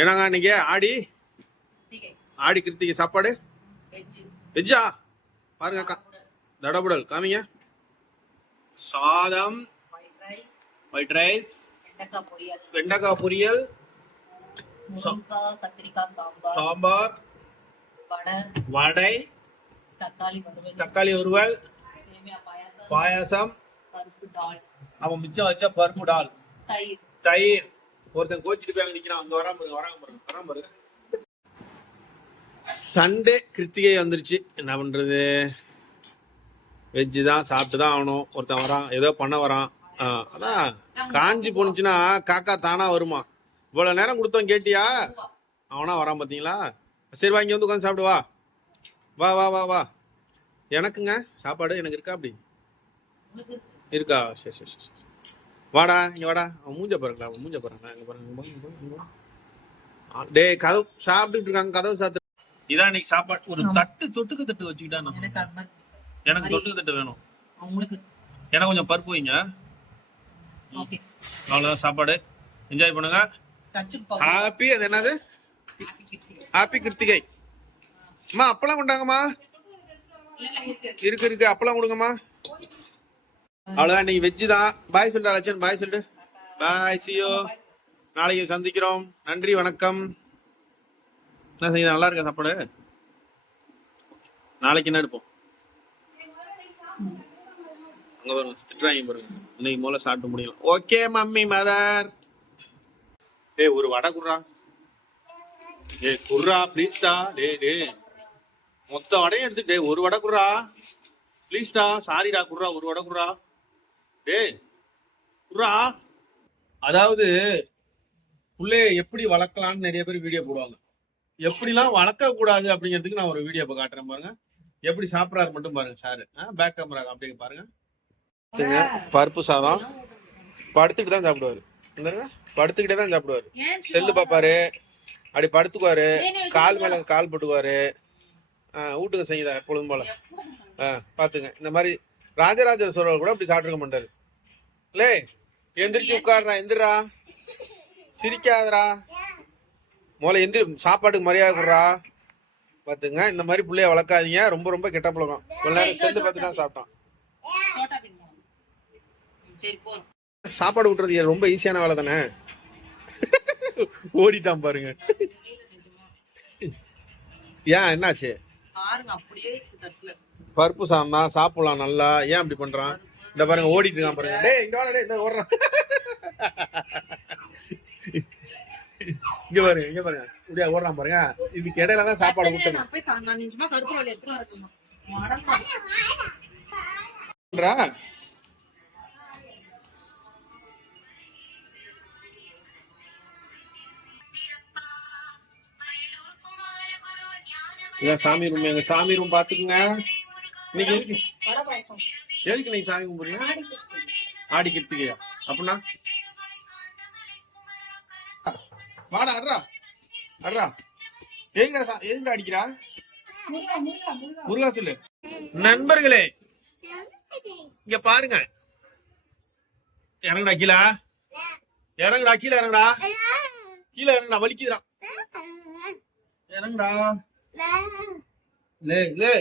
என்னங்க இன்னைக்கு ஆடி கிருத்திகை சாப்பாடு வெஜ்ஜா பாருங்க தடபுடல் காமிங்க. சாதம், ஒயிட் ரைஸ், வெண்டைக்காய் பொரியல், சாம்பார், வடை, தக்காளி வறுவல், பாயாசம், அவன் மிச்சம் வச்ச பருப்பு டால், தயிர். ஒருத்தன் கோச்சிட்டு போய் நிக்கிறான். அங்க வராம பாருங்க. சண்டே கிருத்திகை வந்துருச்சு. என்ன பண்றது, வெஜ்ஜு தான் சாப்பிட்டு தான் ஆகணும். ஒருத்தன் வரான், ஏதோ பண்ண வரான். அதான் காஞ்சி போனுச்சுன்னா காக்கா தானா வருமா? இவ்வளவு நேரம் கொடுத்தோம் கேட்டியா? அவனா வரான் பாத்தீங்களா? சரி வாங்கி வந்து உட்காந்து சாப்பிடு. வா வா வா வா. எனக்குங்க சாப்பாடு எனக்கு இருக்கா? அப்படி இருக்கா? சரி சரி சரி. வாடா இங்க வாடா. அவன் மூஞ்ச பாருங்களா, அவன் மூஞ்ச பாருங்களா. இங்க பாருங்க. டே கதவு சாப்பிட்டுட்டு இருக்காங்க, கதவு சாத்து. இதான் இன்னைக்கு சாப்பாடு. ஒரு தட்டு தொட்டுக்கு தட்டு வச்சுக்கிட்டா எனக்கு தொட்டுக்கு தட்டு வேணும். எனக்கு கொஞ்சம் பருப்பு வைங்க. அவ்வளவுதான் சாப்பாடு. என்ஜாய் பண்ணுங்க. ஹாப்பி. அது என்னது? ஹாப்பி கிருத்திகை. அம்மா அப்பளம் கொண்டாங்கம்மா. இருக்கு அப்பளம் கொடுங்கம்மா. அவ்வளவுதான் இன்னைக்கு வெஜ்ஜு தான். பாய் சொல்லிட்டு அலட்சன் பாய் சொல்லிட்டு. பாய், see you. நாளைக்கு சந்திக்கிறோம். நன்றி, வணக்கம். என்ன செய்ய, நல்லா இருக்கா சாப்பாடு? நாளைக்கு என்ன எடுப்போம்? அங்க வரும் திட்டுறாங்க பாருங்க. இன்னைக்கு மூல சாப்பிட்டு முடியலாம். Okay mummy mother. ஒரு வடை குர்றா. குர்ரா ப்ளீஸ்டா. டே மொத்த வடையும் எடுத்துட்டு ஒரு வடை குர்ரா ப்ளீஸ்டா. சாரிடா குர்ரா, ஒரு வடை குர்ரா. குர்ரா. அதாவது புள்ளைய எப்படி வளர்க்கலாம்னு நிறைய பேர் வீடியோ போடுவாங்க. எப்படிலாம் வளர்க்க கூடாது அப்படிங்கிறதுக்கு நான் ஒரு வீடியோ இப்போ காட்டுறேன் பாருங்க. எப்படி சாப்பிட்றாரு மட்டும் பாருங்க சாரு. பேக் கேமரா அப்படியே பாருங்க. பருப்பு சாதம் படுத்துக்கிட்டு தான் சாப்பிடுவாரு. படுத்துக்கிட்டே தான் சாப்பிடுவாரு. செல்லு பாப்பாரு, அப்படி படுத்துக்குவாரு, கால் மேல கால் போட்டுக்குவாரு. வீட்டுக்கு செய்யுதா எப்பொழுதும் போல. பாத்துங்க. இந்த மாதிரி ராஜராஜர் சோழர் கூட அப்படி சாப்பிட்டுருக்க மாட்டாரு. லே எந்திரிச்சு உட்காருறா, எந்திரா, சிரிக்காதரா, முதல்ல எந்திரி, சாப்பாட்டுக்கு மரியாதை கொடுறா. பாத்துங்க, இந்த மாதிரி பிள்ளைய வளர்க்காதீங்க. ரொம்ப ரொம்ப கெட்ட பழக்கம். கொஞ்ச நேரம் செல்லு பார்த்து தான் சாப்பிட்டான். சாப்பாடு விட்டுறது ரொம்ப ஈஸியான வேலை தானே. ஓடிட்டான் பாருங்க. ஏன் என்னாச்சு? பருப்பு சாதம் தான் சாப்பிடலாம் நல்லா. ஏன் அப்படி பண்றான்? இந்த பாருங்க ஓடிட்டு இருக்கான் பாருங்க. டேய் இங்க வாடா, இந்த ஓடுறான். இங்க பாருங்க, இங்க பாருங்க, இப்படியா ஓடுறான் பாருங்க. இதுக்கு இடையில தான் சாப்பாடு விட்டணும். இதான் சாமி ரூம். எங்க சாமி ரூம் பாத்துக்குங்க. இன்னைக்கு எதுக்கு நீங்க சாமி கும்பிடுறீங்க? ஆடி கிருத்திகையா? அப்படின்னா வாடா, அட்ரா. எதுங்க அடிக்கிறா? முருகா சொல்லு. நண்பர்களே இங்க பாருங்க. இறங்கடா கீழே, இறங்கடா கீழே, இறங்கடா கீழே, இறங்கடா, வலிக்குதுடா, இறங்கடா. லே